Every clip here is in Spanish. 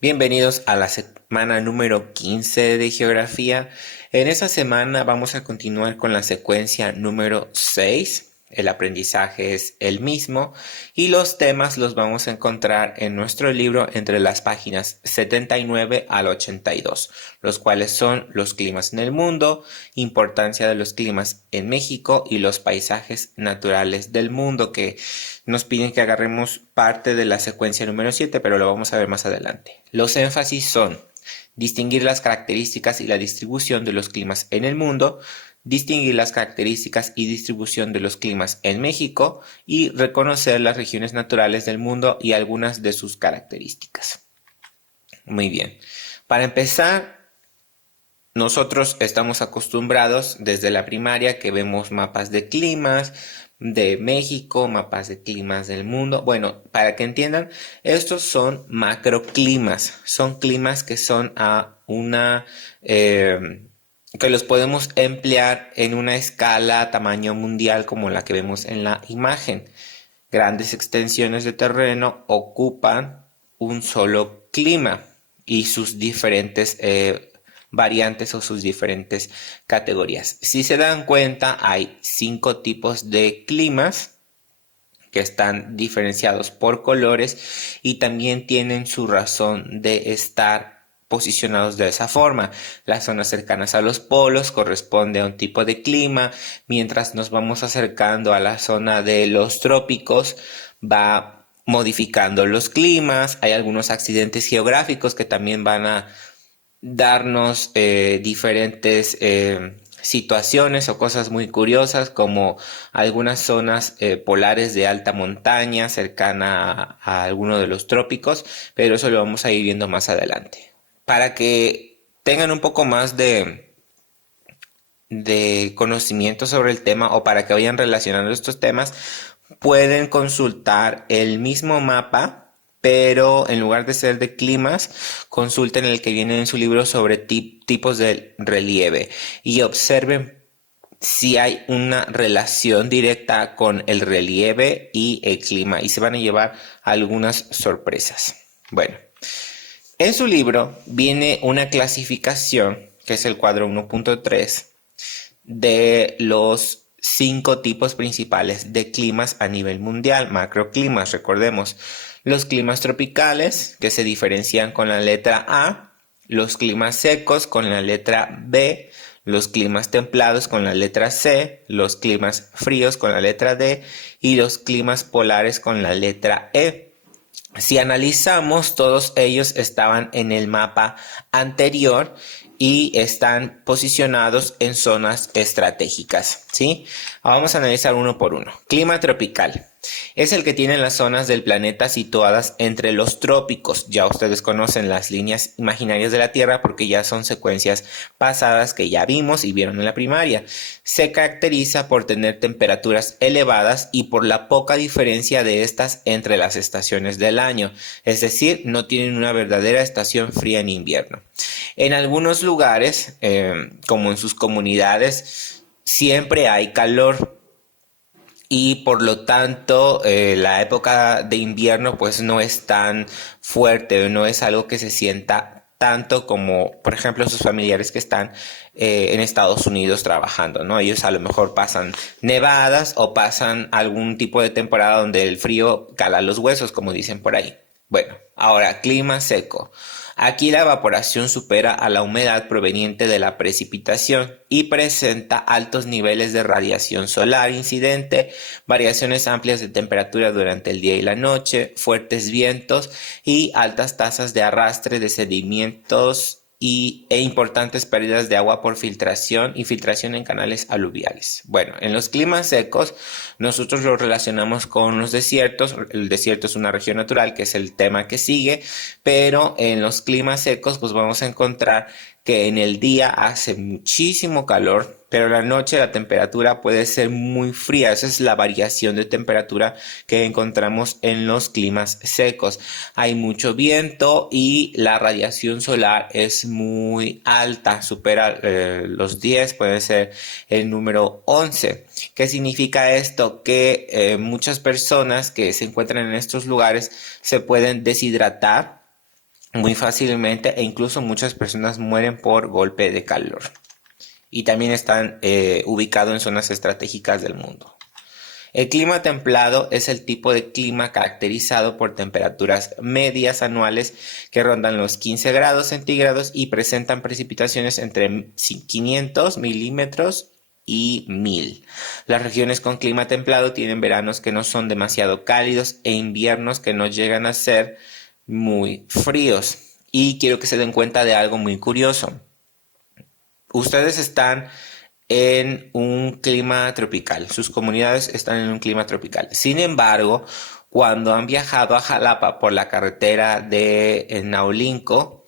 Bienvenidos a la semana número 15 de Geografía. En esta semana vamos a continuar con la secuencia número 6. El aprendizaje es el mismo y los temas los vamos a encontrar en nuestro libro entre las páginas 79 al 82, los cuales son los climas en el mundo, importancia de los climas en México y los paisajes naturales del mundo, que nos piden que agarremos parte de la secuencia número 7, pero lo vamos a ver más adelante. Los énfasis son distinguir las características y la distribución de los climas en el mundo, distinguir las características y distribución de los climas en México y reconocer las regiones naturales del mundo y algunas de sus características. Muy bien. Para empezar, nosotros estamos acostumbrados desde la primaria que vemos mapas de climas de México, mapas de climas del mundo. Bueno, para que entiendan, estos son macroclimas. Son climas que son que los podemos emplear en una escala a tamaño mundial como la que vemos en la imagen. Grandes extensiones de terreno ocupan un solo clima y sus diferentes variantes o sus diferentes categorías. Si se dan cuenta, hay 5 tipos de climas que están diferenciados por colores y también tienen su razón de estar posicionados de esa forma. Las zonas cercanas a los polos corresponde a un tipo de clima, mientras nos vamos acercando a la zona de los trópicos va modificando los climas. Hay algunos accidentes geográficos que también van a darnos diferentes situaciones o cosas muy curiosas, como algunas zonas polares de alta montaña cercana a alguno de los trópicos, pero eso lo vamos a ir viendo más adelante. Para que tengan un poco más de conocimiento sobre el tema o para que vayan relacionando estos temas, pueden consultar el mismo mapa, pero en lugar de ser de climas, consulten el que viene en su libro sobre tipos de relieve y observen si hay una relación directa con el relieve y el clima y se van a llevar algunas sorpresas. Bueno, en su libro viene una clasificación, que es el cuadro 1.3, de los 5 tipos principales de climas a nivel mundial, macroclimas, recordemos. Los climas tropicales, que se diferencian con la letra A, los climas secos con la letra B, los climas templados con la letra C, los climas fríos con la letra D y los climas polares con la letra E. Si analizamos, todos ellos estaban en el mapa anterior y están posicionados en zonas estratégicas, ¿sí? Vamos a analizar uno por uno. Clima tropical. Es el que tiene las zonas del planeta situadas entre los trópicos. Ya ustedes conocen las líneas imaginarias de la Tierra porque ya son secuencias pasadas que ya vimos y vieron en la primaria. Se caracteriza por tener temperaturas elevadas y por la poca diferencia de estas entre las estaciones del año. Es decir, no tienen una verdadera estación fría en invierno. En algunos lugares, como en sus comunidades, siempre hay calor y por lo tanto la época de invierno pues no es tan fuerte, no es algo que se sienta tanto como por ejemplo sus familiares que están en Estados Unidos trabajando, ¿no? Ellos a lo mejor pasan nevadas o pasan algún tipo de temporada donde el frío cala los huesos, como dicen por ahí. Bueno, ahora clima seco. Aquí la evaporación supera a la humedad proveniente de la precipitación y presenta altos niveles de radiación solar incidente, variaciones amplias de temperatura durante el día y la noche, fuertes vientos y altas tasas de arrastre de sedimentos e importantes pérdidas de agua por filtración y filtración en canales aluviales. Bueno, en los climas secos nosotros lo relacionamos con los desiertos. El desierto es una región natural, que es el tema que sigue, pero en los climas secos pues vamos a encontrar que en el día hace muchísimo calor, pero en la noche la temperatura puede ser muy fría. Esa es la variación de temperatura que encontramos en los climas secos. Hay mucho viento y la radiación solar es muy alta, supera los 10, puede ser el número 11. ¿Qué significa esto? Que muchas personas que se encuentran en estos lugares se pueden deshidratar muy fácilmente e incluso muchas personas mueren por golpe de calor. Y también están ubicados en zonas estratégicas del mundo. El clima templado es el tipo de clima caracterizado por temperaturas medias anuales que rondan los 15 grados centígrados y presentan precipitaciones entre 500 milímetros y 1000. Las regiones con clima templado tienen veranos que no son demasiado cálidos e inviernos que no llegan a ser muy fríos. Y quiero que se den cuenta de algo muy curioso. Ustedes están en un clima tropical, sus comunidades están en un clima tropical. Sin embargo, cuando han viajado a Jalapa por la carretera de Naulinco,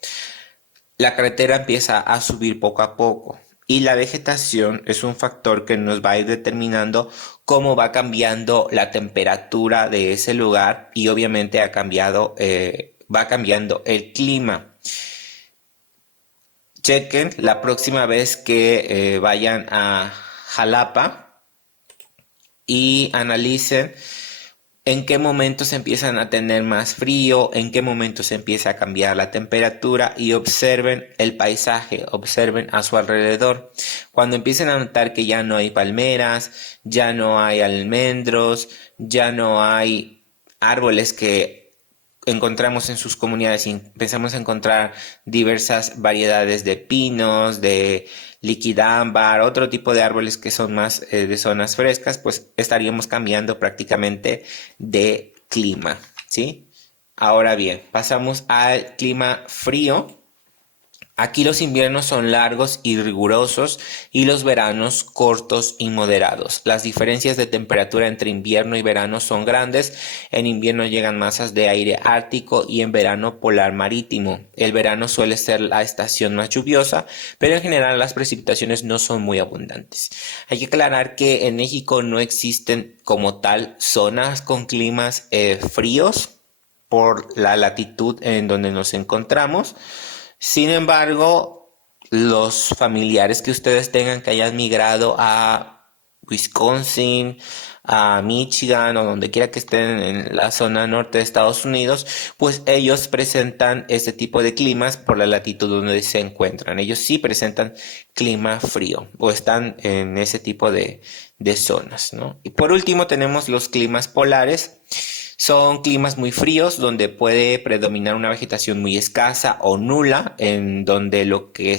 la carretera empieza a subir poco a poco. Y la vegetación es un factor que nos va a ir determinando cómo va cambiando la temperatura de ese lugar y obviamente va cambiando el clima. Chequen la próxima vez que vayan a Jalapa y analicen en qué momentos empiezan a tener más frío, en qué momentos empieza a cambiar la temperatura y observen el paisaje, observen a su alrededor. Cuando empiecen a notar que ya no hay palmeras, ya no hay almendros, ya no hay árboles que encontramos en sus comunidades y empezamos a encontrar diversas variedades de pinos, de liquidámbar, otro tipo de árboles que son más de zonas frescas, pues estaríamos cambiando prácticamente de clima, ¿sí? Ahora bien, pasamos al clima frío. Aquí los inviernos son largos y rigurosos y los veranos cortos y moderados. Las diferencias de temperatura entre invierno y verano son grandes. En invierno llegan masas de aire ártico y en verano polar marítimo. El verano suele ser la estación más lluviosa, pero en general las precipitaciones no son muy abundantes. Hay que aclarar que en México no existen como tal zonas con climas fríos por la latitud en donde nos encontramos. Sin embargo, los familiares que ustedes tengan que hayan migrado a Wisconsin, a Michigan o donde quiera que estén en la zona norte de Estados Unidos, pues ellos presentan este tipo de climas por la latitud donde se encuentran. Ellos sí presentan clima frío o están en ese tipo de zonas, ¿no? Y por último tenemos los climas polares. Son climas muy fríos donde puede predominar una vegetación muy escasa o nula, en donde lo que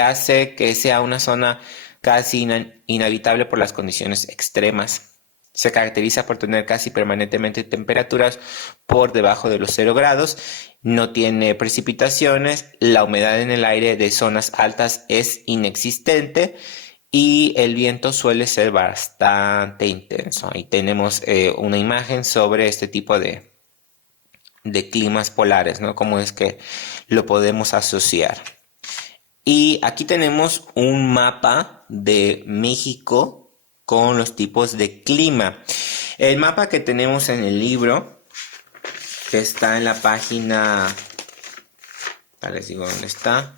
hace que sea una zona casi inhabitable por las condiciones extremas. Se caracteriza por tener casi permanentemente temperaturas por debajo de los 0 grados, no tiene precipitaciones, la humedad en el aire de zonas altas es inexistente y el viento suele ser bastante intenso. Ahí tenemos una imagen sobre este tipo de climas polares, ¿no? Cómo es que lo podemos asociar. Y aquí tenemos un mapa de México con los tipos de clima. El mapa que tenemos en el libro, que está en la página, les digo dónde está.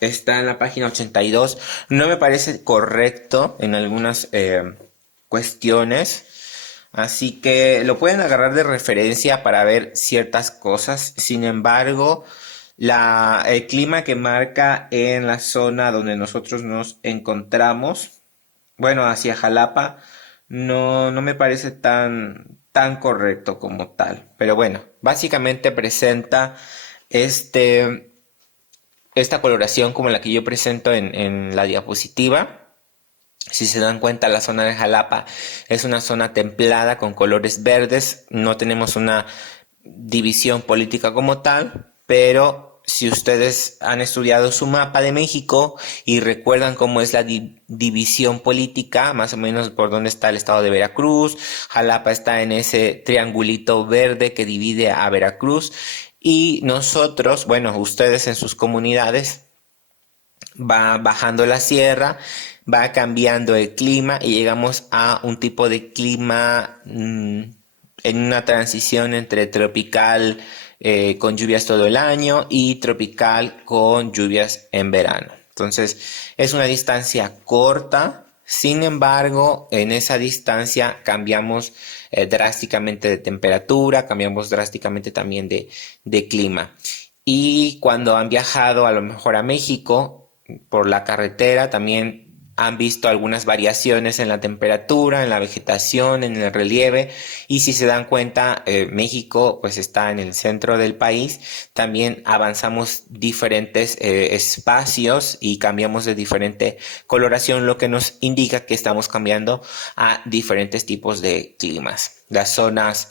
Está en la página 82. No me parece correcto en algunas cuestiones. Así que lo pueden agarrar de referencia para ver ciertas cosas. Sin embargo, el clima que marca en la zona donde nosotros nos encontramos, bueno, hacia Jalapa, no me parece tan correcto como tal. Pero bueno, básicamente presenta esta coloración como la que yo presento en la diapositiva. Si se dan cuenta, la zona de Jalapa es una zona templada con colores verdes. No tenemos una división política como tal, pero si ustedes han estudiado su mapa de México y recuerdan cómo es la división política, más o menos por dónde está el estado de Veracruz, Jalapa está en ese triangulito verde que divide a Veracruz y nosotros, bueno, ustedes en sus comunidades, va bajando la sierra, va cambiando el clima y llegamos a un tipo de clima en una transición entre tropical con lluvias todo el año y tropical con lluvias en verano. Entonces es una distancia corta Sin embargo, en esa distancia cambiamos drásticamente de temperatura, cambiamos drásticamente también de clima. Y cuando han viajado a lo mejor a México por la carretera, también han visto algunas variaciones en la temperatura, en la vegetación, en el relieve. Y si se dan cuenta, México pues está en el centro del país. También avanzamos diferentes espacios y cambiamos de diferente coloración, lo que nos indica que estamos cambiando a diferentes tipos de climas. Las zonas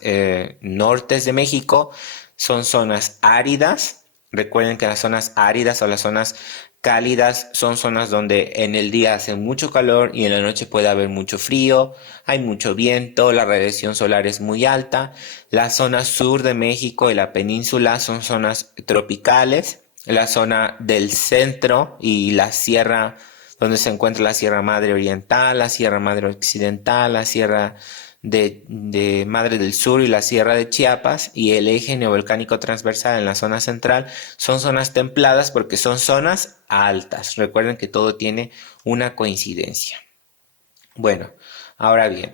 nortes de México son zonas áridas. Recuerden que las zonas áridas o las zonas cálidas son zonas donde en el día hace mucho calor y en la noche puede haber mucho frío, hay mucho viento, la radiación solar es muy alta. La zona sur de México y la península son zonas tropicales. La zona del centro y la sierra, donde se encuentra la Sierra Madre Oriental, la Sierra Madre Occidental, la Sierra de Madre del Sur y la Sierra de Chiapas, y el eje neovolcánico transversal en la zona central, son zonas templadas porque son zonas altas. Recuerden que todo tiene una coincidencia. Bueno, ahora bien,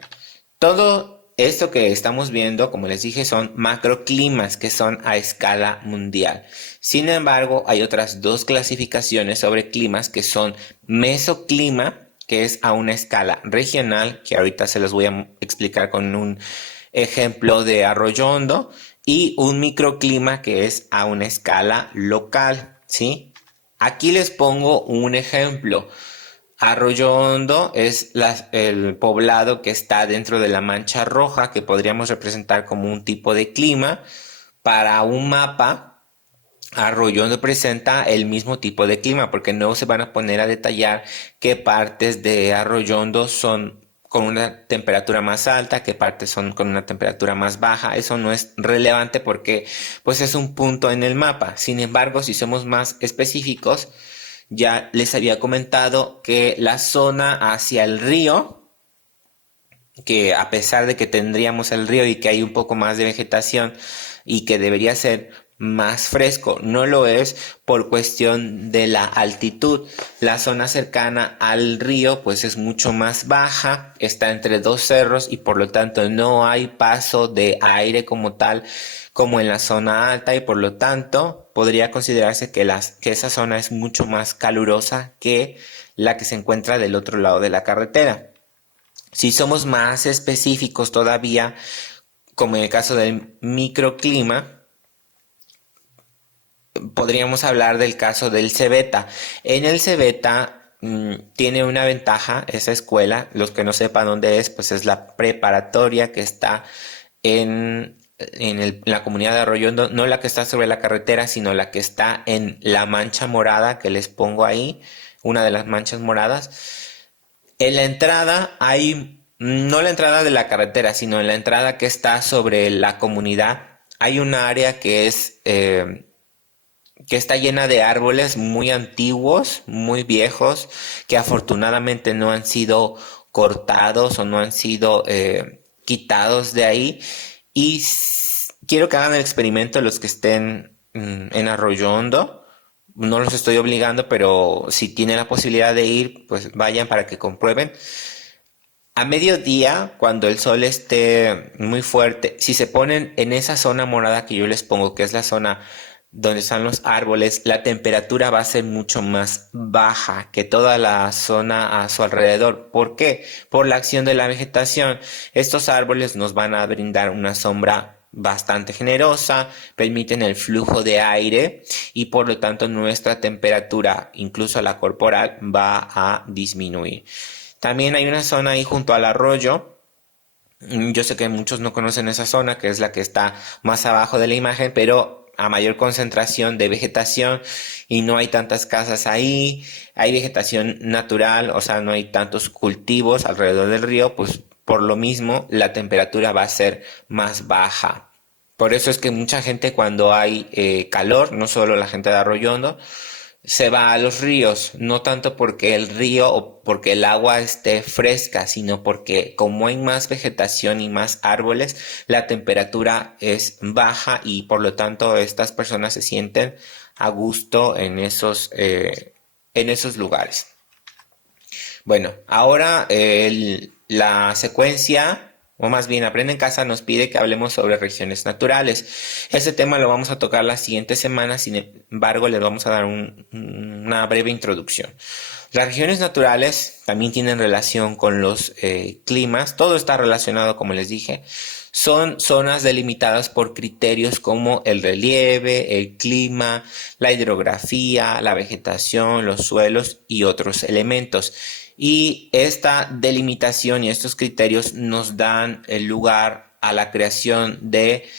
todo esto que estamos viendo, como les dije, son macroclimas que son a escala mundial. Sin embargo, hay otras dos clasificaciones sobre climas que son mesoclima, que es a una escala regional, que ahorita se los voy a explicar con un ejemplo de Arroyo Hondo, y un microclima que es a una escala local, ¿sí? Aquí les pongo un ejemplo. Arroyo Hondo es el poblado que está dentro de la mancha roja, que podríamos representar como un tipo de clima. Para un mapa, Arroyo Hondo presenta el mismo tipo de clima, porque no se van a poner a detallar qué partes de Arroyo Hondo son con una temperatura más alta, qué partes son con una temperatura más baja. Eso no es relevante porque pues es un punto en el mapa. Sin embargo, si somos más específicos, ya les había comentado que la zona hacia el río, que a pesar de que tendríamos el río y que hay un poco más de vegetación y que debería ser más fresco, no lo es por cuestión de la altitud. La zona cercana al río pues es mucho más baja, está entre dos cerros y por lo tanto no hay paso de aire como tal como en la zona alta, y por lo tanto podría considerarse que esa zona es mucho más calurosa que la que se encuentra del otro lado de la carretera. Si somos más específicos todavía, como en el caso del microclima, podríamos hablar del caso del Cebeta. En el Cebeta tiene una ventaja esa escuela. Los que no sepan dónde es, pues es la preparatoria que está en la comunidad de Arroyo Hondo, no la que está sobre la carretera, sino la que está en la mancha morada que les pongo ahí, una de las manchas moradas. En la entrada hay, no la entrada de la carretera, sino en la entrada que está sobre la comunidad, hay un área que está llena de árboles muy antiguos, muy viejos, que afortunadamente no han sido cortados o no han sido quitados de ahí. Y quiero que hagan el experimento los que estén en Arroyo Hondo. No los estoy obligando, pero si tienen la posibilidad de ir, pues vayan para que comprueben. A mediodía, cuando el sol esté muy fuerte, si se ponen en esa zona morada que yo les pongo, que es la zona donde están los árboles, la temperatura va a ser mucho más baja que toda la zona a su alrededor. ¿Por qué? Por la acción de la vegetación. Estos árboles nos van a brindar una sombra bastante generosa, permiten el flujo de aire y por lo tanto nuestra temperatura, incluso la corporal, va a disminuir. También hay una zona ahí junto al arroyo. Yo sé que muchos no conocen esa zona, que es la que está más abajo de la imagen, pero a mayor concentración de vegetación y no hay tantas casas ahí, hay vegetación natural, o sea, no hay tantos cultivos alrededor del río, pues por lo mismo la temperatura va a ser más baja. Por eso es que mucha gente cuando hay calor, no solo la gente de Arroyo Hondo, se va a los ríos, no tanto porque el río o porque el agua esté fresca, sino porque como hay más vegetación y más árboles, la temperatura es baja y por lo tanto estas personas se sienten a gusto en esos lugares. Bueno, ahora la secuencia, o más bien Aprende en Casa, nos pide que hablemos sobre regiones naturales. Ese tema lo vamos a tocar la siguiente semana, sin embargo, les vamos a dar una breve introducción. Las regiones naturales también tienen relación con los climas, todo está relacionado, como les dije. Son zonas delimitadas por criterios como el relieve, el clima, la hidrografía, la vegetación, los suelos y otros elementos. Y esta delimitación y estos criterios nos dan el lugar a la creación de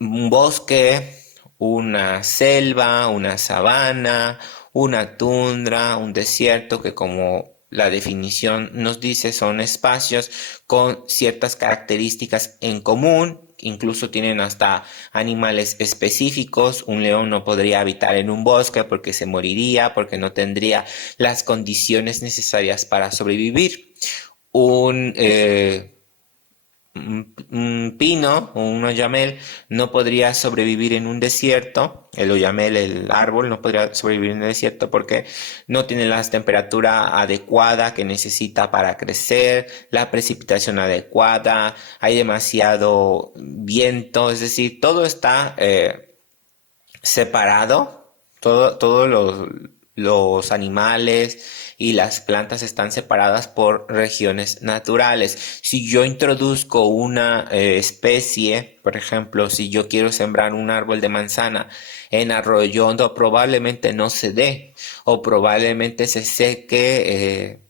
un bosque, una selva, una sabana, una tundra, un desierto, que como la definición nos dice son espacios con ciertas características en común. Incluso tienen hasta animales específicos. Un león no podría habitar en un bosque porque se moriría, porque no tendría las condiciones necesarias para sobrevivir. Un un pino o un oyamel no podría sobrevivir en un desierto. El oyamel, el árbol, no podría sobrevivir en el desierto porque no tiene la temperatura adecuada que necesita para crecer, la precipitación adecuada, hay demasiado viento, es decir, todo está separado, todos los animales y las plantas están separadas por regiones naturales. Si yo introduzco una especie, por ejemplo, si yo quiero sembrar un árbol de manzana en Arroyo Hondo, probablemente no se dé o probablemente se seque.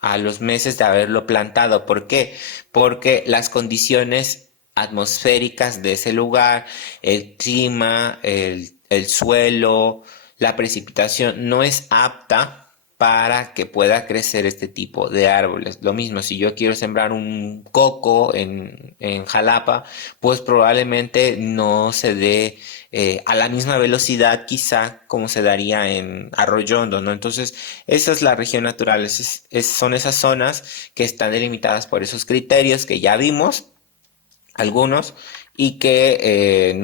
A los meses de haberlo plantado. ¿Por qué? Porque las condiciones atmosféricas de ese lugar, el clima, el suelo, la precipitación no es apta para que pueda crecer este tipo de árboles. Lo mismo, si yo quiero sembrar un coco en Jalapa, pues probablemente no se dé a la misma velocidad quizá como se daría en Arroyo Hondo, ¿no? Entonces, esa es la región natural, son esas zonas que están delimitadas por esos criterios que ya vimos, algunos, y que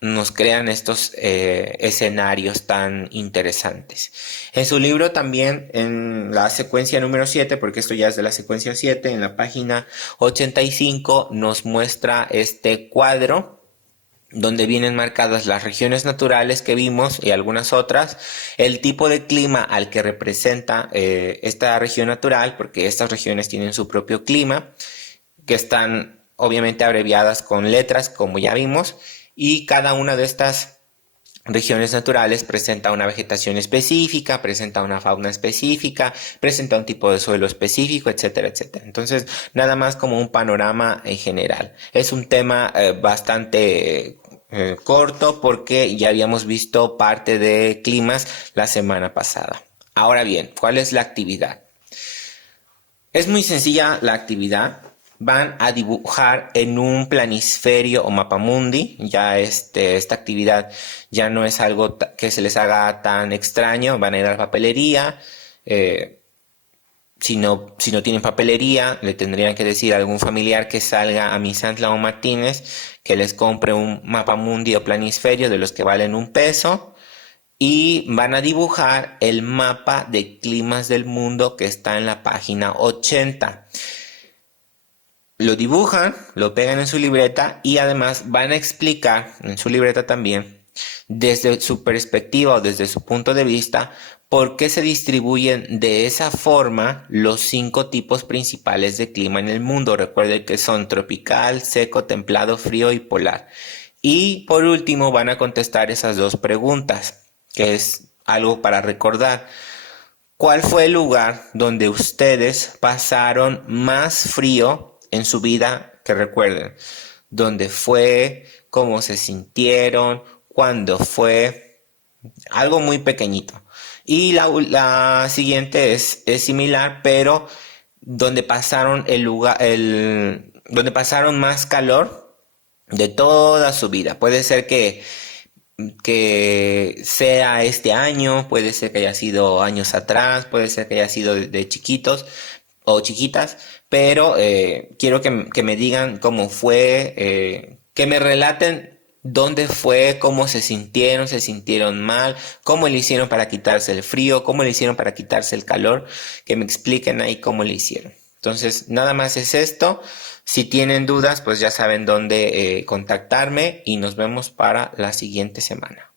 nos crean estos escenarios tan interesantes. En su libro también, en la secuencia número 7, porque esto ya es de la secuencia 7, en la página 85 nos muestra este cuadro donde vienen marcadas las regiones naturales que vimos y algunas otras, el tipo de clima al que representa esta región natural, porque estas regiones tienen su propio clima, que están obviamente abreviadas con letras, como ya vimos, y cada una de estas regiones naturales presenta una vegetación específica, presenta una fauna específica, presenta un tipo de suelo específico, etcétera, etcétera. Entonces, nada más como un panorama en general. Es un tema bastante corto porque ya habíamos visto parte de climas la semana pasada. Ahora bien, ¿cuál es la actividad? Es muy sencilla la actividad. Van a dibujar en un planisferio o mapamundi. Ya esta actividad ya no es algo que se les haga tan extraño. Van a ir a la papelería. Si no tienen papelería, le tendrían que decir a algún familiar que salga a Misantla o Martínez que les compre un mapamundi o planisferio de los que valen $1 y van a dibujar el mapa de climas del mundo que está en la página 80. Lo dibujan, lo pegan en su libreta y además van a explicar en su libreta también, desde su perspectiva o desde su punto de vista, por qué se distribuyen de esa forma los 5 tipos principales de clima en el mundo. Recuerden que son tropical, seco, templado, frío y polar. Y por último van a contestar esas 2 preguntas, que es algo para recordar. ¿Cuál fue el lugar donde ustedes pasaron más frío en su vida que recuerden? ¿Dónde fue? ¿Cómo se sintieron? ¿Cuándo fue? Algo muy pequeñito. Y la siguiente es similar, pero donde pasaron donde pasaron más calor de toda su vida. Puede ser que sea este año, puede ser que haya sido años atrás, puede ser que haya sido de chiquitos o chiquitas, pero quiero que me digan cómo fue, que me relaten dónde fue, cómo se sintieron mal, cómo le hicieron para quitarse el frío, cómo le hicieron para quitarse el calor, que me expliquen ahí cómo le hicieron. Entonces, nada más es esto. Si tienen dudas, pues ya saben dónde contactarme y nos vemos para la siguiente semana.